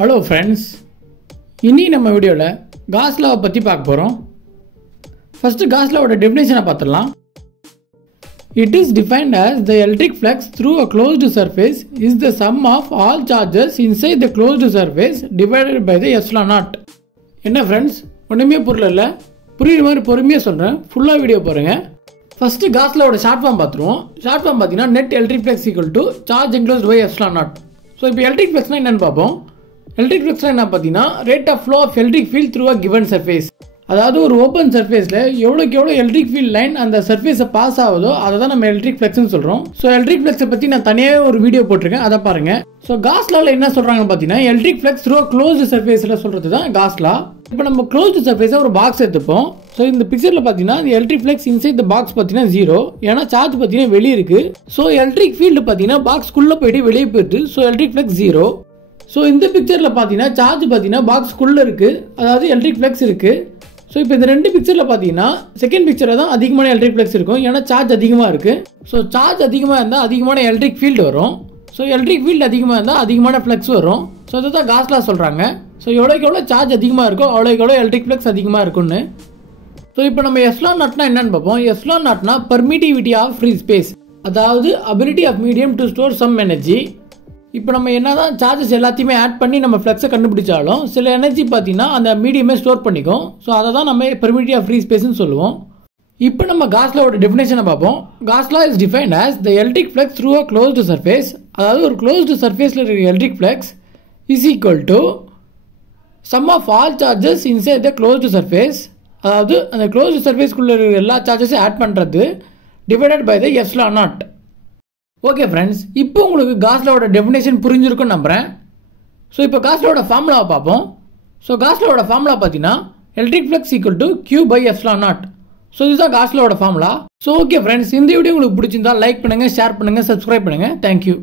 Hello friends, இன்னி நம்ம வீடியோல காஸ் லா பத்தி பார்க்க போறோம். First காஸ் லாவோட டெஃபினிஷனை பார்த்துடலாம். It is defined as the electric flux through a closed surface is the sum of all charges inside the closed surface divided by the epsilon naught. என்ன friends, ஒண்ணுமே புரியல. புரியுற மாதிரி பொறுமையா சொல்றேன். ஃபுல்லா வீடியோ பாருங்க. First காஸ் லாவோட ஷார்ட் ஃபார்ம் பார்த்துருவோம். ஷார்ட் ஃபார்ம் பார்த்தீங்கன்னா net electric flux equal to charge enclosed by epsilon naught. So இப்போ electric flux என்னன்னு பார்ப்போம். Electric flux என்ன பார்த்தீங்கன்னா rate of flow of electric field through a given surface. அதாவது ஒரு open சர்ஃபேஸில் எவ்வளோக்கு எவ்வளோ எலக்ட்ரிக் ஃபீல்ட் லைன் அந்த சர்ஃபேஸை பாஸ் ஆகுதோ அதை தான் நம்ம எலக்ட்ரிக் ஃப்ளக்ஸ்னு சொல்கிறோம். ஸோ எலக்ட்ரிக் ஃப்ளக்ஸை பற்றி நான் தனியாகவே ஒரு வீடியோ போட்டிருக்கேன், அதை பாருங்கள். ஸோ காஸ் லாவில் என்ன சொல்கிறாங்க பார்த்தீங்கன்னா எலக்ட்ரிக் ஃப்ளக்ஸ் த்ரூ க்ளோஸ்டு சர்ஃபேஸில் சொல்கிறது தான் காஸ் லா. இப்போ நம்ம க்ளோஸ்டு சர்ஃபேஸை ஒரு பாக்ஸ் எடுத்துப்போம். ஸோ இந்த பிக்சரில் பார்த்தீங்கன்னா electric flux inside the box பார்த்தீங்கன்னா 0, ஏன்னா சார்ஜ் பார்த்தீங்கன்னா வெளியே இருக்குது. ஸோ எலக்ட்ரிக் ஃபீல்டு பார்த்தீங்கன்னா பாக்ஸ்க்குள்ளே போயிட்டு வெளியே போயிட்டு ஸோ எலக்ட்ரிக் ஃப்ளக்ஸ் 0. ஸோ இந்த பிக்சரில் பார்த்தீங்கன்னா சார்ஜ் பார்த்தீங்கன்னா பாக்ஸ்க்குள்ளே இருக்குது, அதாவது எலக்ட்ரிக் ஃப்ளக்ஸ் இருக்குது. ஸோ இப்போ இந்த ரெண்டு பிக்சரில் பார்த்தீங்கன்னா செகண்ட் பிக்சரில் தான் அதிகமான எலக்ட்ரிக் ஃப்ளக்ஸ் இருக்கும், ஏன்னா சார்ஜ் அதிகமாக இருக்குது. ஸோ சார்ஜ் அதிகமாக இருந்தால் அதிகமான எலக்ட்ரிக் ஃபீல்டு வரும். ஸோ எலக்ட்ரிக் ஃபீல்டு அதிகமாக இருந்தால் அதிகமான ஃப்ளக்ஸ் வரும். ஸோ அதை தான் காஸ் லா சொல்கிறாங்க. ஸோ எவ்வளோக்கு எவ்வளோ சார்ஜ் அதிகமாக இருக்கோ அவ்வளோக்கு எவ்வளோ எலக்ட்ரிக் ஃப்ளக்ஸ் அதிகமாக இருக்குன்னு. ஸோ இப்போ நம்ம எப்சிலான் நாட்னா என்னன்னு பார்ப்போம். எப்சிலான் நாட்னா பெர்மிட்டிவிட்டி ஆஃப் ஃப்ரீ ஸ்பேஸ், அதாவது ability of medium to store some energy. இப்போ நம்ம என்ன தான் சார்ஜஸ் எல்லாத்தையுமே ஆட் பண்ணி நம்ம ஃப்ளக்ஸை கண்டுபிடிச்சாலும் சில எனர்ஜி பார்த்தீங்கன்னா அந்த மீடியமே ஸ்டோர் பண்ணிக்கும். ஸோ அதை தான் நம்ம பெர்மிட்டிவிட்டி ஆஃப் ஃப்ரீ ஸ்பேஸ்னு சொல்லுவோம். இப்போ நம்ம காஸ் லாவோட டெஃபினேஷனை பார்ப்போம். Gauss law is defined as the electric flux through a closed surface, அதாவது ஒரு க்ளோஸ்டு சர்ஃபேஸில் இருக்கிற electric flux is equal to sum of all charges inside the closed surface, அதாவது அந்த க்ளோஸ்டு சர்ஃபேஸ்க்குள்ள இருக்கிற எல்லா சார்ஜஸையும் ஆட் பண்ணுறது divided by the epsilon naught. Okay friends, இப்போ உங்களுக்கு காஸ் லாவோட டெஃபினேஷன் புரிஞ்சிருக்குன்னு நம்புகிறேன். ஸோ இப்போ காஸ் லாவோட ஃபார்முலாவை பார்ப்போம். ஸோ காஸ் லாவோட ஃபார்முலா பார்த்தீங்கன்னா electric flux equal to Q by epsilon naught. So இதுதான் காஸ் லாவோட ஃபார்முலா. ஸோ ஓகே ஃப்ரெண்ட்ஸ், இந்த வீடியோ உங்களுக்கு பிடிச்சிருந்தா லைக் பண்ணுங்கள், ஷேர் பண்ணுங்கள், சப்ஸ்கிரைப் பண்ணுங்கள். தேங்க்யூ.